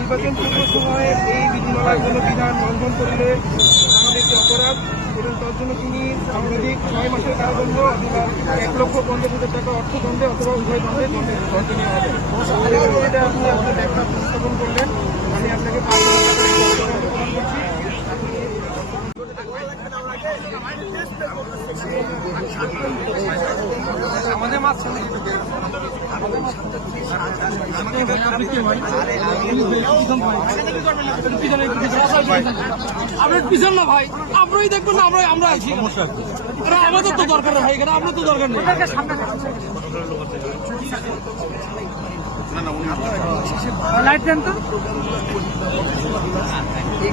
নির্বাচন পূর্ব সময়ে এই বিধিমালার কোনো বিধান লঙ্ঘন করলে আমাদের একটি অপরাধ, এবং তার জন্য তিনি সাংবাদিক ছয় মাসের কারাদণ্ড, অথবা এক লক্ষ পঞ্চাশ হাজার টাকা অর্থদণ্ডে অথবা উভয় দণ্ডে দণ্ডে দণ্ডনীয় হবে। আপনি আপনার ব্যাখ্যা উপস্থাপন করলেন। আমি আপনাকে পাঁচ আমাদের মাছ আপনার পিছন না ভাই। আপনারই দেখবেন না আমরা আমরা আছি আরে আমাদের তো দরকার নেই ভাই এখানে আপনার তো দরকার নেই। লাইট দেন তো। এই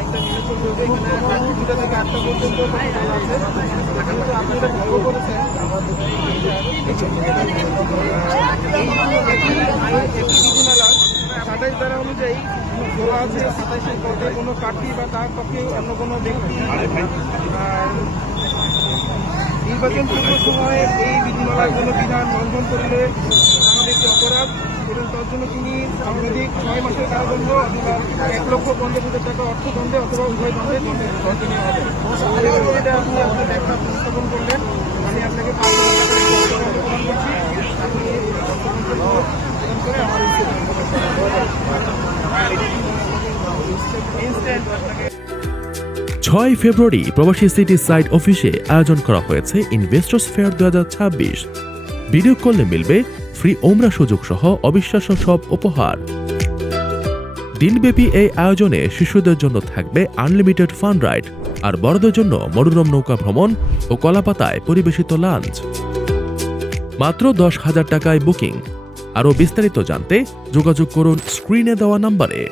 এই নিয়ে চলতে এখানে পর্যন্ত আছে। যেহেতু আপনি এটা অনুযায়ী বলা আছে সাতাইশের পদে কোনো প্রার্থী বা তার পক্ষে অন্য কোনো ব্যক্তি নির্বাচন পূর্ব সময়ে এই বিধিমালার কোনো বিধান লঙ্ঘন করলে এবং তার জন্য তিনি সাংবাদিক ছয় মাসের কারাদণ্ড এক লক্ষ পঞ্চাশ হাজার টাকা অর্থদণ্ডে অথবা উভয় দণ্ডে হবে। এটা আপনি আপনার ব্যাখ্যা উপস্থাপন করলেন। আমি আপনাকে পাঁচ হাজার ছয় ফেব্রুয়ারি প্রবাসী সিটি সাইট অফিসে আয়োজন করা হয়েছে ইনভেস্টর্স ফেয়ার দু ভিডিও কলে মিলবে ফ্রি ওমরা সুযোগ সহ অবিশ্বাস্য সব উপহার। দিনব্যাপী এই আয়োজনে শিশুদের জন্য থাকবে আনলিমিটেড ফান রাইড আর বড়দের জন্য মনোরম নৌকা ভ্রমণ ও কলাপাতায় পরিবেশিত লাঞ্চ। মাত্র দশ হাজার টাকায় বুকিং। আরও বিস্তারিত জানতে যোগাযোগ করুন স্ক্রিনে দেওয়া নম্বরে।